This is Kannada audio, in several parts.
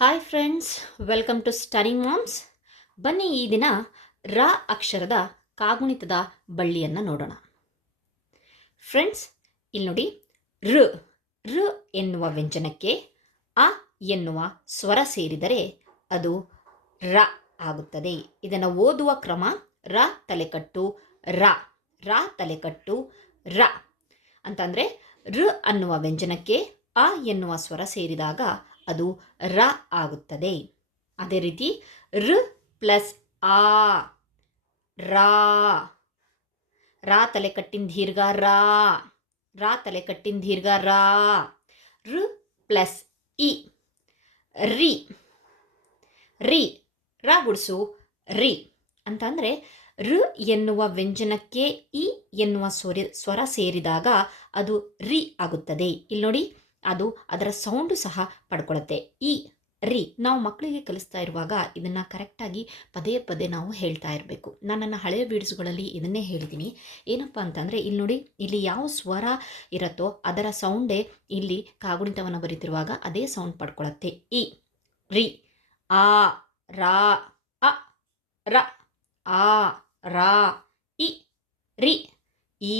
Hi friends welcome to stirring moms ಬನ್ನಿ ಈ ದಿನ ರ ಅಕ್ಷರದ ಕಾಗುಣಿತದ ಬಳ್ಳಿಯನ್ನು ನೋಡೋಣ. ಫ್ರೆಂಡ್ಸ್ ಇಲ್ಲಿ ನೋಡಿ ಋ ಋ ಎನ್ನುವ ವ್ಯಂಜನಕ್ಕೆ ಅ ಎನ್ನುವ ಸ್ವರ ಸೇರಿದರೆ ಅದು ರ ಆಗುತ್ತದೆ. ಇದನ್ನು ಓದುವ ಕ್ರಮ ರ ತಲೆಕಟ್ಟು ರ ರ ತಲೆಕಟ್ಟು ರ ಅಂತಂದರೆ ಋ ಅನ್ನುವ ವ್ಯಂಜನಕ್ಕೆ ಅ ಎನ್ನುವ ಸ್ವರ ಸೇರಿದಾಗ ಅದು ರ ಆಗುತ್ತದೆ. ಅದೇ ರೀತಿ ಋ ಪ್ಲಸ್ ಆ, ರಾ. ರಾ ತಲೆ ಕಟ್ಟಿನ ದೀರ್ಘ ರಾ. ರಾ ತಲೆ ಕಟ್ಟಿನ ದೀರ್ಘ ರಾ. ಋ ಪ್ಲಸ್ ಇ. ರಿ. ರಿ. ರಾ ಗುಡಿಸು ರಿ. ಅಂತಂದರೆ ಋ ಎನ್ನುವ ವ್ಯಂಜನಕ್ಕೆ ಇ ಎನ್ನುವ ಸ್ವರ ಸ್ವರ ಸೇರಿದಾಗ ಅದು ರಿ ಆಗುತ್ತದೆ. ಇಲ್ಲಿ ನೋಡಿ ಅದು ಅದರ ಸೌಂಡು ಸಹ ಪಡ್ಕೊಳ್ಳುತ್ತೆ ಈ ರಿ ನಾವು ಮಕ್ಕಳಿಗೆ ಕಲಿಸ್ತಾ ಇರುವಾಗ ಇದನ್ನು ಕರೆಕ್ಟಾಗಿ ಪದೇ ಪದೇ ನಾವು ಹೇಳ್ತಾ ಇರಬೇಕು. ನಾನು ನನ್ನ ಹಳೆಯ ವೀಡಿಯೋಸ್ಗಳಲ್ಲಿ ಇದನ್ನೇ ಹೇಳಿದ್ದೀನಿ ಏನಪ್ಪ ಅಂತಂದರೆ ಇಲ್ಲಿ ನೋಡಿ, ಇಲ್ಲಿ ಯಾವ ಸ್ವರ ಇರುತ್ತೋ ಅದರ ಸೌಂಡೇ ಇಲ್ಲಿ ಕಾಗುಣಿತವನ್ನು ಬರೀತಿರುವಾಗ ಅದೇ ಸೌಂಡ್ ಪಡ್ಕೊಳ್ಳುತ್ತೆ ಇ ರಿ, ಆ, ರಾ, ಅ, ರ, ಆ, ರಾ, ಇ, ರಿ, ಈ,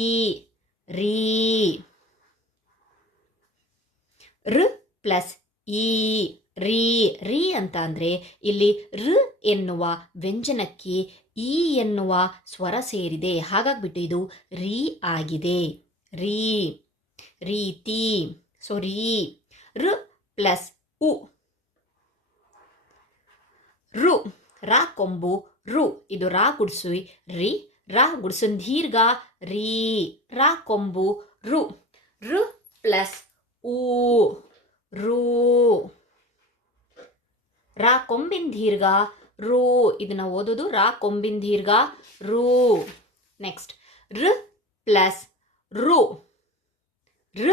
ರೀ. ಋ ಪ್ಲಸ್ ಈ, ರೀ ರೀ ಅಂತ ಅಂದರೆ ಇಲ್ಲಿ ಋ ಎನ್ನುವ ವ್ಯಂಜನಕ್ಕೆ ಈ ಎನ್ನುವ ಸ್ವರ ಸೇರಿದೆ. ಹಾಗಾಗ್ಬಿಟ್ಟು ಇದು ರೀ ಆಗಿದೆ. ರೀ, ರೀತಿ ಸೊ ರೀ ಋ ಪ್ಲಸ್ ಉ. ರು, ರಾ ಕೊಂಬು, ರು, ಇದು ರಾ ಗುಡ್ಸು, ರಿ, ರಾ ಗುಡ್ಸನ್ ದೀರ್ಘ ರೀ, ರಾ ಕೊಂಬು, ರು. ರು ಪ್ಲಸ್ ಊ, ರೂ. ರಾ ಕೊಂಬಿನ ದೀರ್ಘ, ರೂ. ಇದನ್ನ ಓದೋದು. ರಾ ಕೊಂಬಿನ ದೀರ್ಘ, ರೂ. ನೆಕ್ಸ್ಟ್ ಋ ಪ್ಲಸ್ ರು. ಋ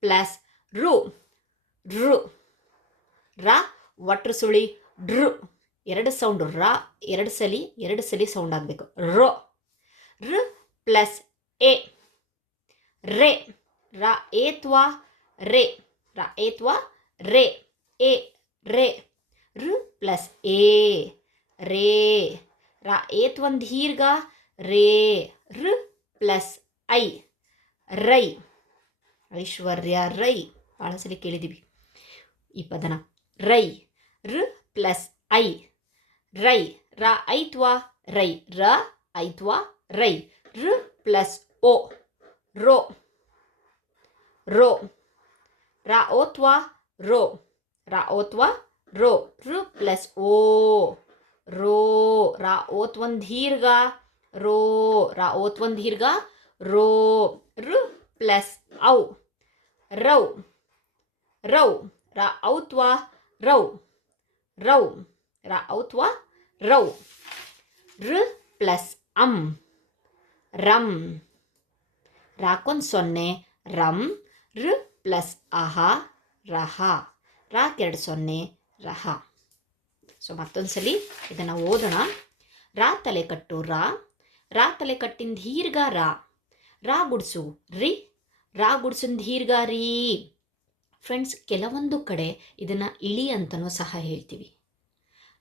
ಪ್ಲಸ್ ರು. ಋ ರಾ ಒಟ್ರು ಸುಳಿ, ಡ್ರು. ಎರಡು ಸೌಂಡ್, ರಾ. ಎರಡು ಸಲಿ ಎರಡು ಸಲಿ ಸೌಂಡ್ ಆಗಬೇಕು. ರೋ. ಋ ಪ್ಲಸ್ ಎ. ರೆ. ರಾ ಏತ್ವಾ ರೇ ರ ಏತ್ವಾ ರೇ ಎ ರೇ ರು ಪ್ಲಸ್ ಎ ರೇ ರ ಏತ್ ಒಂದು ದೀರ್ಘ ರೇ ಋ ಪ್ಲಸ್ ಐ ರೈ ಐಶ್ವರ್ಯ ರೈ ಭಾಳ ಸಲ ಕೇಳಿದ್ದೀವಿ ಈ ಪದನ ರೈ ರು ಪ್ಲಸ್ ಐ ರೈ ರ ಐತ್ವಾ ರೈ ರ ಐತ್ವಾ ರೈ ರು ಪ್ಲಸ್ ಓ ರೋ ರೋ ರಾ ಓತ್ವಾ ರೋ ರಾ ಓತ್ವಾ ರೋ ರು ಪ್ಲಸ್ ಓ ರೋ ರಾ ಓತ್ ಒಂದು ದೀರ್ಘ ರೋ ರಾ ಓತ್ ಒಂದು ದೀರ್ಘ ರೋ ರು ಪ್ಲಸ್ ಔ ರೌ ರೌ ರಾ ಔತ್ವಾ ರೌ ರೌ ರಾ ಔತ್ವಾ ರೌ ಋ ಪ್ಲಸ್ ಅಂ ರಂ ರಾಕೊಂದು ಸೊನ್ನೆ ರಂ ಋ ಪ್ಲಸ್ ಅಹ ರಹ. ರಾಕೆರಡು ಸೊನ್ನೆ, ರಹ. ಸೊ ಮತ್ತೊಂದು ಸಲ ಇದನ್ನು ಓದೋಣ. ರಾ ತಲೆ ಕಟ್ಟು ರಾ. ರಾ ತಲೆ ಕಟ್ಟಿನ ದೀರ್ಘ ರಾ. ರಾ ಗುಡ್ಸು ರಿ. ರಾ ಗುಡ್ಸಿನ ದೀರ್ಘ ರೀ. ಫ್ರೆಂಡ್ಸ್ ಕೆಲವೊಂದು ಕಡೆ ಇದನ್ನು ಇಳಿ ಅಂತಲೂ ಸಹ ಹೇಳ್ತೀವಿ.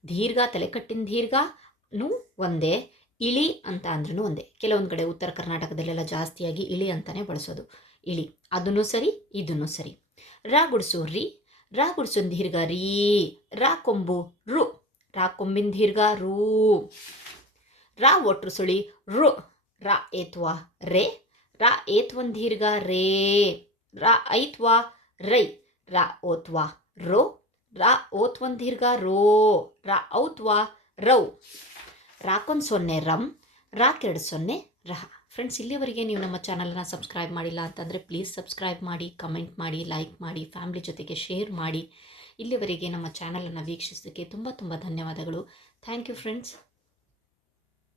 ದೀರ್ಘ, ತಲೆಕಟ್ಟಿನ ದೀರ್ಘನೂ ಒಂದೇ, ಇಳಿ ಅಂತ ಅಂದ್ರೂ ಒಂದೇ. ಕೆಲವೊಂದು ಕಡೆ ಉತ್ತರ ಕರ್ನಾಟಕದಲ್ಲೆಲ್ಲ ಜಾಸ್ತಿಯಾಗಿ ಇಳಿ ಅಂತಲೇ ಬಳಸೋದು. ಇಳಿ, ಅದನ್ನು ಸರಿ, ಇದನ್ನು ಸರಿ. ರಾ ಗುಡಿಸು ರಿ, ರಾ ಗುಡಿಸು ದೀರ್ಘ ರೀ, ರಾ ಕೊಂಬು ರು, ರಾ ಕೊಂಬಿನ ದೀರ್ಘ ರೂ. ರಾ ಒಟ್ರು ಸುಳಿ ರು, ರಾ ಏತ್ವ ರೇ, ರಾ ಏತ್ವನ್ ದೀರ್ಘ ರೇ, ರಾ ಐತ್ವಾ ರೈ, ರಾ ಓತ್ವಾ ರೋ, ರಾ ಓತ್ವನ್ ದೀರ್ಘ ರೋ, ರಾ ಔತ್ವ ರೌ. ರಾಕೊಂದು ಸೊನ್ನೆ ರಂ ರಾಕೆರಡು ಸೊನ್ನೆ ರಹ. ಫ್ರೆಂಡ್ಸ್ ಇಲ್ಲಿವರೆಗೆ ನೀವು ನಮ್ಮ ಚಾನಲ್ನ ಸಬ್ಸ್ಕ್ರೈಬ್ ಮಾಡಿಲ್ಲ ಅಂತಂದರೆ ಪ್ಲೀಸ್ ಸಬ್ಸ್ಕ್ರೈಬ್ ಮಾಡಿ ಕಮೆಂಟ್ ಮಾಡಿ ಲೈಕ್ ಮಾಡಿ ಫ್ಯಾಮ್ಲಿ ಜೊತೆಗೆ ಶೇರ್ ಮಾಡಿ. ಇಲ್ಲಿವರೆಗೆ ನಮ್ಮ ಚಾನಲನ್ನು ವೀಕ್ಷಿಸೋದಕ್ಕೆ ತುಂಬ ತುಂಬ ಧನ್ಯವಾದಗಳು. Thank you friends